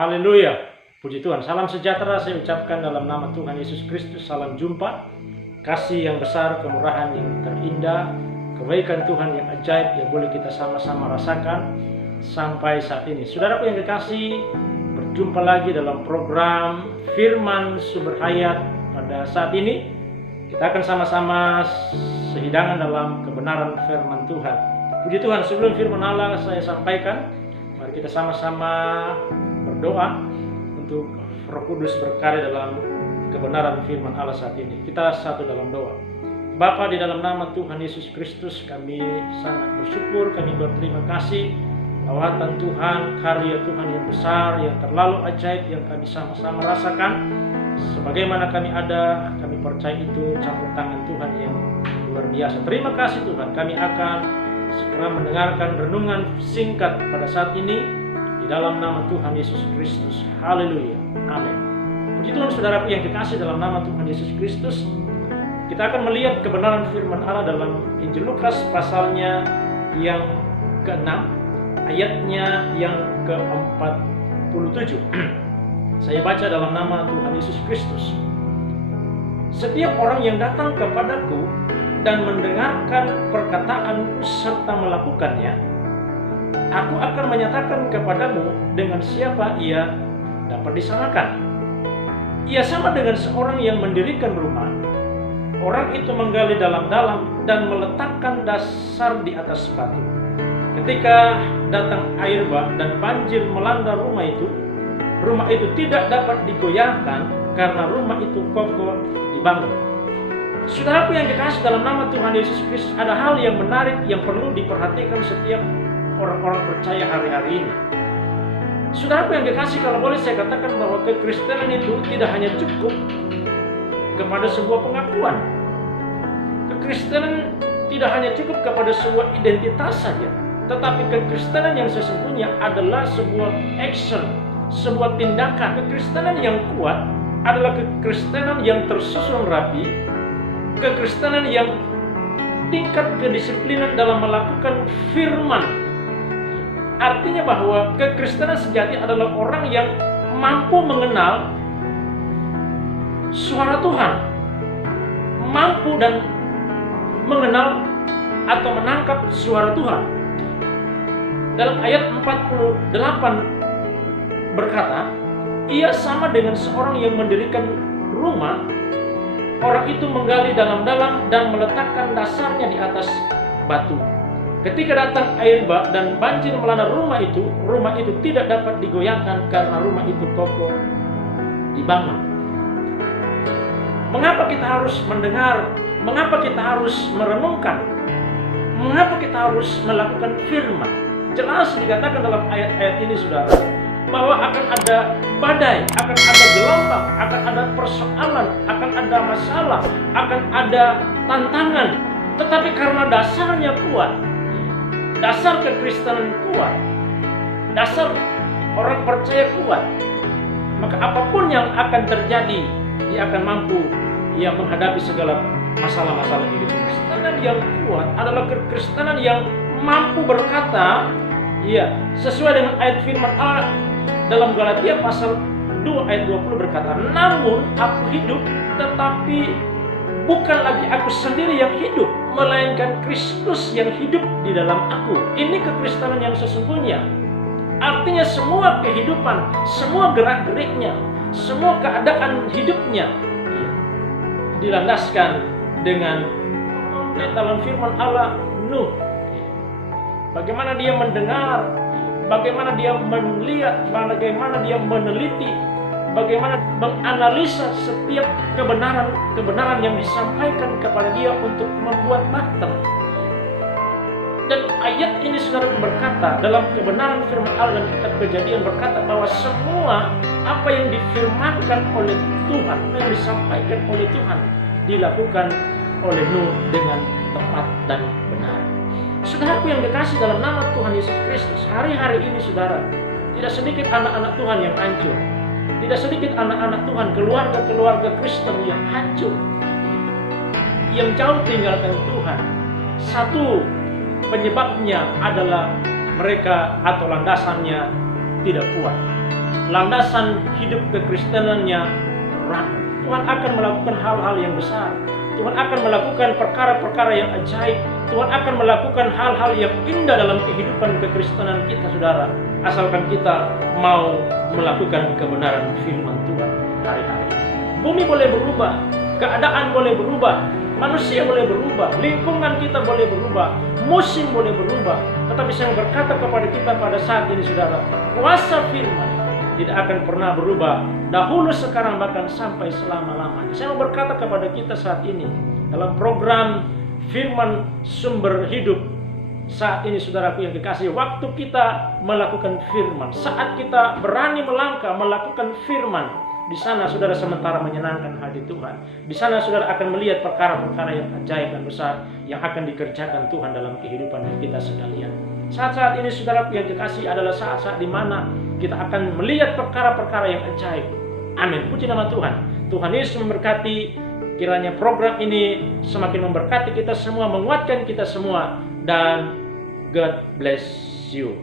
Haleluya. Puji Tuhan. Salam sejahtera saya ucapkan dalam nama Tuhan Yesus Kristus. Salam jumpa. Kasih yang besar, kemurahan yang terindah, kebaikan Tuhan yang ajaib yang boleh kita sama-sama rasakan sampai saat ini. Saudaraku yang kekasih, berjumpa lagi dalam program Firman Sumber Hayat. Pada saat ini kita akan sama-sama sehidangan dalam kebenaran firman Tuhan. Puji Tuhan, sebelum firman Allah saya sampaikan, mari kita sama-sama berdoa untuk Roh Kudus berkarya dalam kebenaran firman Allah saat ini. Kita satu dalam doa. Bapa, di dalam nama Tuhan Yesus Kristus, kami sangat bersyukur, kami berterima kasih lawatan Tuhan, karya Tuhan yang besar, yang terlalu ajaib, yang kami sama-sama rasakan. Sebagaimana kami ada, kami percaya itu campur tangan Tuhan yang luar biasa. Terima kasih Tuhan, kami akan segera mendengarkan renungan singkat pada saat ini di dalam nama Tuhan Yesus Kristus. Haleluya. Amin. Puji Tuhan, saudaraku yang kekasih, dalam nama Tuhan Yesus Kristus, kita akan melihat kebenaran firman Allah dalam Injil Lukas pasalnya yang ke-6, ayatnya yang ke-47. Saya baca dalam nama Tuhan Yesus Kristus. Setiap orang yang datang kepadaku dan mendengarkan perkataanku serta melakukannya, aku akan menyatakan kepadamu dengan siapa ia dapat disamakan. Ia sama dengan seorang yang mendirikan rumah. Orang itu menggali dalam-dalam dan meletakkan dasar di atas batu. Ketika datang air bah dan banjir melanda rumah itu tidak dapat digoyahkan karena rumah itu kokoh dibangun. Saudaraku yang dikasih, dalam nama Tuhan Yesus Kristus, ada hal yang menarik yang perlu diperhatikan setiap orang-orang percaya hari-hari ini. Saudaraku yang dikasih, kalau boleh saya katakan bahwa kekristenan itu tidak hanya cukup kepada sebuah pengakuan. Kekristenan tidak hanya cukup kepada sebuah identitas saja, tetapi kekristenan yang sesungguhnya adalah sebuah action, sebuah tindakan. Kekristenan yang kuat adalah kekristenan yang tersusun rapi, kekristenan yang tingkat kedisiplinan dalam melakukan firman. Artinya bahwa kekristenan sejati adalah orang yang mampu mengenal suara Tuhan, mampu dan mengenal atau menangkap suara Tuhan. Dalam ayat 48 berkata, ia sama dengan seorang yang mendirikan rumah. Orang itu menggali dalam-dalam dan meletakkan dasarnya di atas batu. Ketika datang air bah dan banjir melanda rumah itu tidak dapat digoyahkan karena rumah itu kokoh dibangun. Mengapa kita harus mendengar? Mengapa kita harus merenungkan? Mengapa kita harus melakukan firman? Jelas dikatakan dalam ayat-ayat ini, saudara, bahwa akan ada badai, akan ada gelombang, akan ada persoalan, akan ada masalah, akan ada tantangan. Tetapi karena dasarnya kuat, dasar kekristenan kuat, dasar orang percaya kuat, maka apapun yang akan terjadi, dia akan mampu menghadapi segala masalah-masalah hidup. Kekristenan yang kuat adalah kekristenan yang mampu berkata, sesuai dengan ayat firman Allah dalam Galatia pasal 2 ayat 20 berkata, namun aku hidup, tetapi bukan lagi aku sendiri yang hidup, melainkan Kristus yang hidup di dalam aku. Ini kekristenan yang sesungguhnya. Artinya semua kehidupan, semua gerak-geriknya, semua keadaan hidupnya dilandaskan dengan dalam firman Allah. Nuh, bagaimana dia mendengar, bagaimana dia melihat, bagaimana dia meneliti, bagaimana menganalisa setiap kebenaran yang disampaikan kepada dia untuk membuat bahtera. Dan ayat ini saudara berkata dalam kebenaran firman Allah dan kitab Kejadian berkata bahwa semua apa yang difirmankan oleh Tuhan, apa yang disampaikan oleh Tuhan, dilakukan oleh Nuh dengan tepat dan benar. Saudaraku yang dikasih dalam nama Tuhan Yesus Kristus, hari-hari ini saudara, tidak sedikit anak-anak Tuhan yang hancur, tidak sedikit anak-anak Tuhan, keluarga-keluarga Kristen yang hancur, yang jauh tinggalkan Tuhan. Satu penyebabnya adalah mereka atau landasannya tidak kuat. landasan hidup kekristenannya rapuh. Tuhan akan melakukan hal-hal yang besar. Tuhan akan melakukan perkara-perkara yang ajaib. Tuhan akan melakukan hal-hal yang indah dalam kehidupan kekristenan kita, saudara. Asalkan kita mau melakukan kebenaran firman Tuhan hari-hari. Bumi boleh berubah, keadaan boleh berubah, manusia boleh berubah, lingkungan kita boleh berubah, musim boleh berubah. Tetapi saya berkata kepada kita pada saat ini, saudara, kuasa firman tidak akan pernah berubah, dahulu, sekarang, bahkan sampai selama-lamanya. Saya mau berkata kepada kita saat ini, dalam program Firman Sumber Hidup, saat ini, saudaraku yang kekasih, waktu kita melakukan firman, saat kita berani melangkah melakukan firman, di sana, saudara, sementara menyenangkan hati Tuhan. Di sana, saudara, akan melihat perkara-perkara yang ajaib dan besar yang akan dikerjakan Tuhan dalam kehidupan kita sekalian. Saat-saat ini, saudaraku yang kekasih, adalah saat-saat di mana kita akan melihat perkara-perkara yang ajaib. Amin. Puji nama Tuhan. Tuhan Yesus memberkati. Kiranya program ini semakin memberkati kita semua, menguatkan kita semua, dan God bless you.